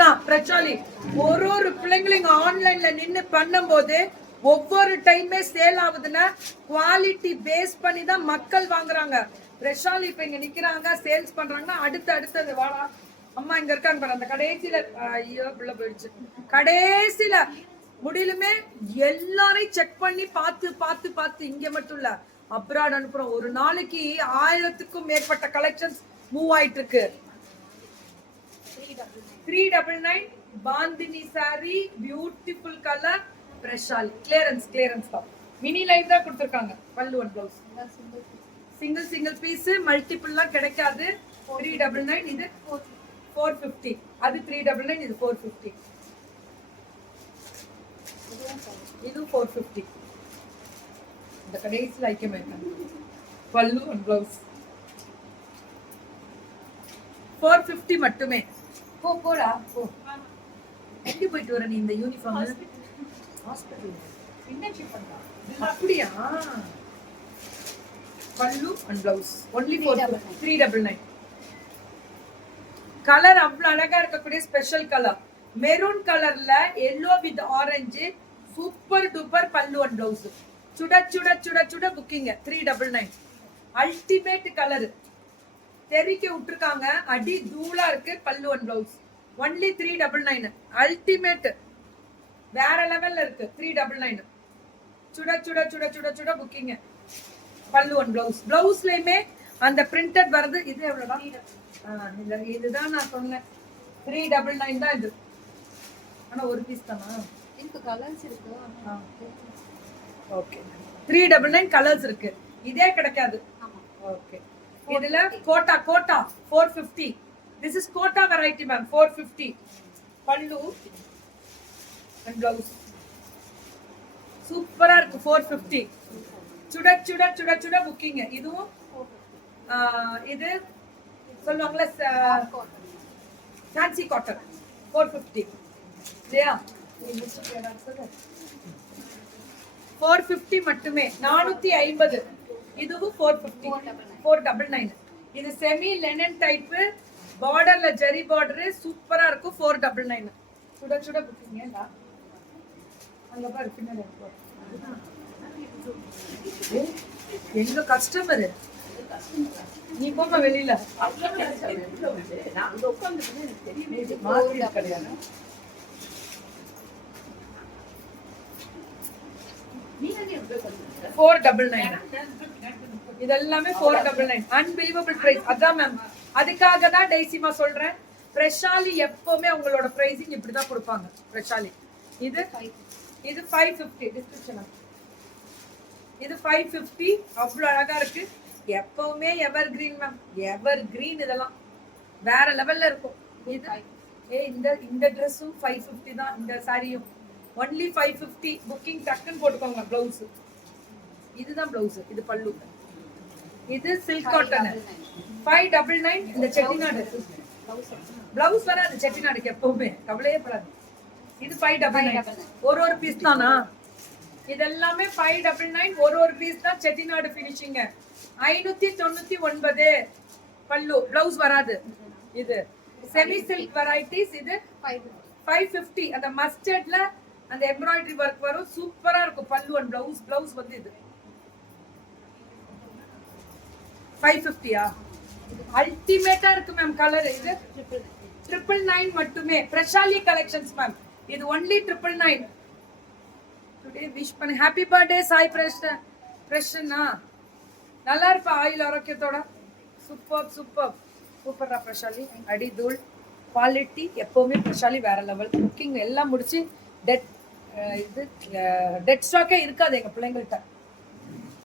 தான் பிரச்சாலி. ஒரு பிள்ளைங்களும் இங்க ஆன்லைன்ல நின்னு பண்ணும்போது ஒவ்வொரு டைமே சேல் ஆகுதுன்னா குவாலிட்டி பேஸ் பண்ணி தான் மக்கள் வாங்குறாங்க. பிரச்சாலி இப்ப இங்க நிக்கிறாங்க, சேல்ஸ் பண்றாங்கன்னா அடுத்தது வாடா அம்மா இங்க இருக்காங்க பாரு. அந்த கடைசியில ஐயோ புள்ள போயிடுச்சு. கடைசியில முடியலுமே எல்லாரையும் செக் பண்ணி பார்த்து இங்க மட்டும் இல்ல அப்ராட் அனுப்புறோம். ஒரு நாளைக்கு 1000க்கும் மேற்பட்ட கலெக்ஷன்ஸ் மூவ் ஆயிட்டு இருக்கு. 399 பாந்தினி சாரி, பியூட்டிஃபுல் கலர், பிரஷாலி. கிளியரன்ஸ் தான். மினி லைன் தான் கொடுத்துருக்காங்க. பல்லு அண்ட் ப்ளவுஸ் சிங்கிள் பீஸ், மல்டிபிள்லாம் கிடைக்காது. 399 இது 450. அது 399 இது 450. இது 450. இந்த கடைசியில் ஐக்கியமாயிருக்காங்க. பல்லு அண்ட் ப்ளவுஸ் 450 மட்டுமே. போடா போ. எங்க போயிட்டு வர நீ இந்த யூனிஃபார்ம்? ஹாஸ்பிடல் இன்டர்ன்ஷிப் பண்ணா. அப்படியா? பல்லு அண்ட் ப்ளவுஸ் only 399. கலர் அவ்வளவு அழகா இருக்கக்கூடிய ஸ்பெஷல் கலர். மெரூன் கலர்ல yellow with orange, super duper பல்லு அண்ட் ப்ளவுஸ். சுட புக்கிங்க 399. அல்டிமேட் கலர் தெரிக்க விட்டுருக்காங்க. அடி தூளா இருக்கு. பல்லு அண்ட் ப்ளவுஸ் only 399. அல்டிமேட் வேற லெவல்ல இருக்கு. 399 சுட புக்கிங்க. பல்லு அண்ட் ப்ளவுஸ்லயுமே அந்த பிரிண்டட் வருது. இது எவ்வளவுதான்? இல்ல இதுதான் நான் சொன்னேன். 399 தான் இது. ஆனா ஒரு பீஸ் தானா? இதுக்கு கலர்ஸ் இருக்கு. ஓகே 399 கலர்ஸ் இருக்கு. இதே கிடைக்காது. ஓகே இதுல Kota 450. this is Kota variety ma'am. 450 பல்லு and blouse சூப்பரா இருக்கு. 450 சுட புக்கிங். இதுவும் இது சொல்லுவாங்கல ஃபேன்சி காட்டன் 450 இல்லையா? 450 மட்டுமே. 450. இதுவும் 450. 499. இது செமி லெனன் டைப், பார்டர்ல ஜெரி பார்டர் சூப்பரா இருக்கும். 499. சுட புக்கிங்க. அங்க பாரு பின்னாடி எங்க கஸ்டமர். நீ போக வெளியில. நான் உட்கார்ந்து கிடையாது. இதெல்லாமே 499. Unbelievable price. அதான் மேம், அதுக்காக தான் டெய்சிமா சொல்றேன். பிரஷாலி எப்பவுமே உங்களோட பிரைசிங் இப்படிதான் கொடுப்பாங்க. பிரஷாலி இது 550. டிஸ்கிரிப்ஷன் இது 550. அவ்வளவு அழகா இருக்கு. எப்பவுமே எவர் கிரீன் மேம். எவர் கிரீன். இதெல்லாம் வேற லெவல்ல இருக்கும். இது இந்த ட்ரெஸ்ஸும் 550 தான். இந்த சாரியும் only 550. புக்கிங் டக்குன்னு போட்டுக்கோங்க. ப்ளவுஸ் இதுதான் ப்ளவுஸ். இது பல்லு. இது சில்க் காட்டன் 599. இந்த செட்டிநாடு ப்ளவுஸ் வராது செட்டிநாடுக்கு எப்பவுமே. கவலையே படாது. இது 599. ஒரு பீஸ் தானா? இதெல்லாமே 599. ஒரு பீஸ் தான். செட்டிநாடு ஃபினிஷிங் 599. பல்லு ப்ளவுஸ் வராது. இது செமி சில்க் வெரைட்டிஸ். இது 550. அந்த மஸ்டர்ட்ல அந்த எம்ப்ராய்டரி ஒர்க் வரும். சூப்பரா இருக்கும். பல்லு அண்ட் ப்ளவுஸ் வந்து இது 550. அல்டிமேட்டா இருக்கு மேம். கலர் இது 999 மட்டுமே. பிரஷாலி கலெக்ஷன்ஸ் மேம். இது only 999. டுடே விஷ் பண்ணி ஹாப்பி பர்த்டே சாய் பிரஷன்னா. நல்லா இருப்பா ஆயில் ஆரோக்கியத்தோட. சூப்பரா பிரஷாலி. அடி தூள் குவாலிட்டி எப்பவுமே பிரஷாலி வேற லெவல். புக்கிங் எல்லாம் முடிச்சு டெட் ஸ்டாக்கே இருக்காது எங்க பிள்ளைங்கள்ட்ட.